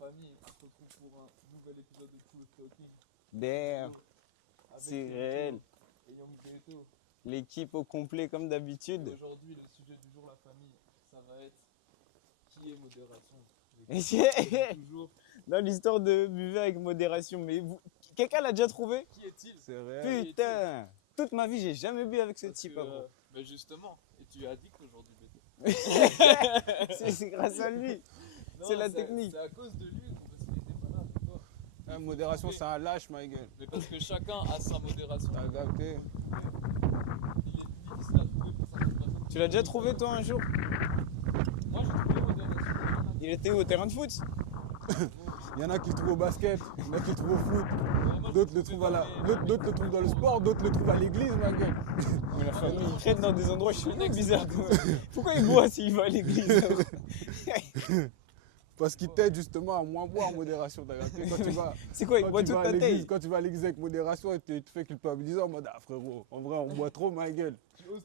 la famille, on se retrouve pour un nouvel épisode de True Talking. Damn, c'est réel. Et Young Beto. L'équipe au complet comme d'habitude. Aujourd'hui, le sujet du jour, la famille, ça va être qui est modération. Toujours. Dans l'histoire de buvez avec modération, mais vous, quelqu'un l'a déjà trouvé? Qui est-il? C'est réel. Putain, toute ma vie j'ai jamais bu avec ce type. Avant. Ben justement, et tu es addict aujourd'hui, Beto. C'est grâce à lui. Non, C'est la technique. C'est à cause de lui, parce qu'il n'était pas là, c'est toi. La modération, c'est un lâche, ma gueule. Mais parce que chacun a sa modération. T'as capté? Il est difficile à trouver pour certaines personnes. Tu l'as déjà trouvé toi un jour? Moi, j'ai trouvé modération. Il était au terrain de foot? Il y en a qui le trouvent au basket, il y en a qui le trouvent au foot, d'autres le trouvent d'autres le trouvent dans le sport, d'autres le trouvent à l'église, ma gueule. Mais la famille, il traîne dans des endroits chelous, bizarres. Pourquoi il boit s'il va à l'église? Parce qu'il t'aide justement à moins boire en modération, t'as capté? Quand tu vas, C'est quoi, il boit toute ta taille? quand tu vas à l'église avec modération, il te fait culpabiliser en mode ah frérot, en vrai on boit trop, ma gueule.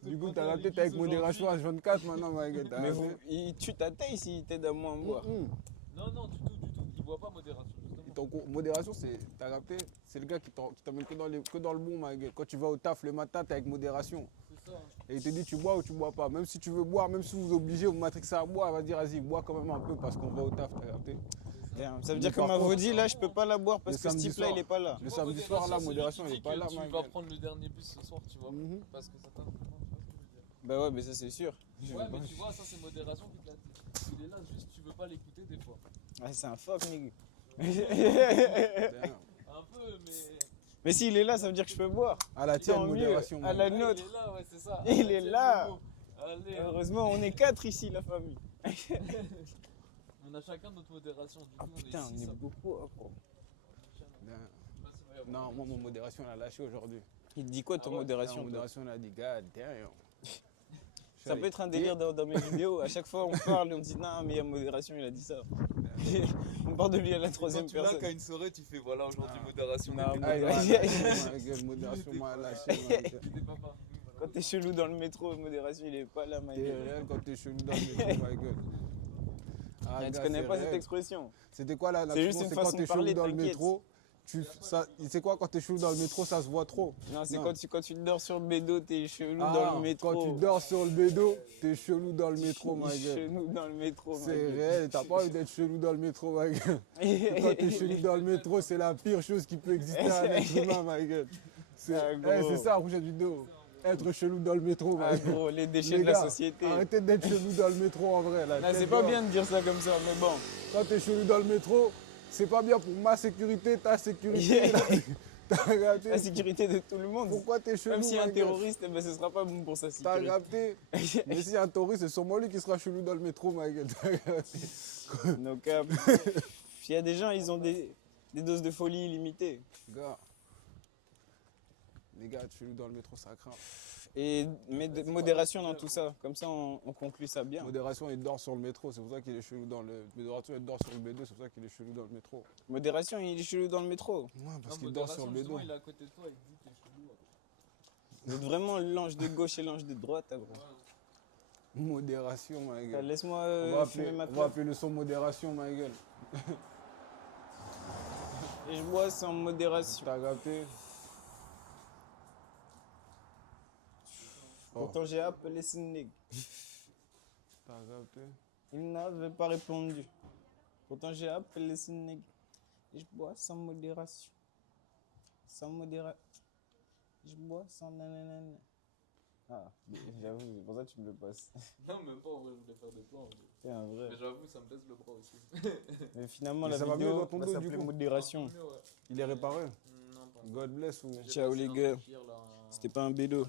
Du coup, t'as capté, t'es avec modération à 24 maintenant, ma gueule. Mais il tue ta taille s'il t'aide à moins boire. Non, non, du tout. Il boit pas modération, justement. Modération, t'as capté, c'est le gars qui t'emmène que dans le bon, ma gueule. Quand tu vas au taf le matin, t'es avec modération. C'est ça. Et il te dit tu bois ou tu bois pas. Même si tu veux boire, même si vous obligez, vous matrixez à boire, elle va dire vas-y, bois quand même un peu parce qu'on va au taf, t'as capté. Ça veut dire que ma Vaudi là, je peux pas la boire parce que ce type là il est pas là. Le samedi soir, là, modération, il est pas là, ma Tu vas gueule. prendre le dernier bus ce soir, tu vois. Parce que ça t'influence, tu vois ce que je veux dire. Bah ouais, mais ça c'est sûr. Ouais, mais tu vois, ça c'est modération qui te l'a dit. Il est là, juste tu veux pas l'écouter des fois. Ah, c'est un fuck, nigga. Un peu, mais. Mais s'il est là, ça veut dire que je peux boire. À la tienne, Tant mieux, modération. à ma la gueule. nôtre. Il est là, ouais, c'est ça. Il est là. Allez, Heureusement, on est 4 ici, la famille. on a chacun notre modération. Du coup, Ah on est putain, on six, est ça. beaucoup. Hein, gros. Non, moi, mon modération, elle a lâché aujourd'hui. Il te dit quoi ton Ah ouais, modération? La toi modération, elle a dit, God damn. Ça peut être un délire dans mes vidéos. À chaque fois, on parle et on dit non, mais il y a modération, il a dit ça. On parle de lui à la troisième Quand tu l'as personne. qu'à une soirée, tu fais voilà, aujourd'hui, modération. Non, n'était mais- pas Ah, il là. a lâché, ma gueule, modération m'a lâché, ma gueule. Il était pas parmi nous, voilà. Quand t'es chelou dans le métro, modération, il est pas là, ma T'es gueule. réel quand t'es chelou dans le métro, ma gueule. Ah, Tu gars, connais c'est pas cette réel. expression? C'était quoi là? C'est juste une C'est façon quand de t'es chelou parler, dans le t'inquiète. métro. C'est quoi quand t'es chelou dans le métro, ça se voit trop. Non, c'est Non. quand tu dors sur le bédo, t'es chelou Ah, dans le métro. quand tu dors sur le bédo, t'es chelou dans le métro, ma T'es gueule. chelou dans le métro, ma C'est gueule. réel, t'as pas envie d'être chelou dans le métro, ma gueule. Quand t'es chelou dans le métro, c'est la pire chose qui peut exister à un être humain, ma gueule. C'est Ah, gros. c'est ça, rouge vidéo. Être chelou dans le métro, ma Ah gueule. gros, les déchets Les de la gars, société. Arrêtez d'être chelou dans le métro en vrai. Là. Là, c'est pas bien de dire ça comme ça, mais bon. Quand t'es chelou dans le métro, c'est pas bien pour ma sécurité, ta sécurité. là. T'as capté? La sécurité de tout le monde. Pourquoi t'es chelou? Même s'il y a ma un gueule? terroriste, eh ben, ce sera pas bon pour sa T'as sécurité. capté? Mais s'il y a un terroriste, c'est sûrement lui qui sera chelou dans le métro, ma gueule. T'as capté? No cap. Il y a des gens, ils ont des doses de folie illimitées. Gars. Les gars, être chelou dans le métro, ça craint. Et modération dans tout ça. Comme ça, on conclut ça bien. Modération, il dort sur le métro, c'est pour ça qu'il est chelou dans le. Modération, il dort sur le B2, c'est pour ça qu'il est chelou dans le métro. Modération, il est chelou dans le métro. Ouais, parce Non, qu'il dort sur le modération, B2. justement, il est à côté de toi, il te dit que t'es chelou. Vous êtes vraiment l'ange de gauche et l'ange de droite, hein, gros. Modération, ma gueule. Laisse-moi On va fumer ma appeler clope. le son modération, ma gueule. Et je bois sans modération. T'as capté? Pourtant, j'ai appelé Snake. T'as capté? Il n'avait pas répondu. Pourtant, j'ai appelé Snake. Et je bois sans modération. Sans modération. Je bois sans nanana. Ah, j'avoue, c'est pour ça que tu me le passes. Non, même pas, en vrai, je voulais faire des plans. En vrai. C'est un vrai. Mais j'avoue, ça me baisse le bras aussi. Mais finalement, Mais la ça va mieux vidéo dans ton va dos, du s'appeler coup. modération. Mieux, ouais. Il est réparé. Non, pas. God bless ou. J'ai Ciao, passé les un gars. truc hier, là, C'était pas un bédo.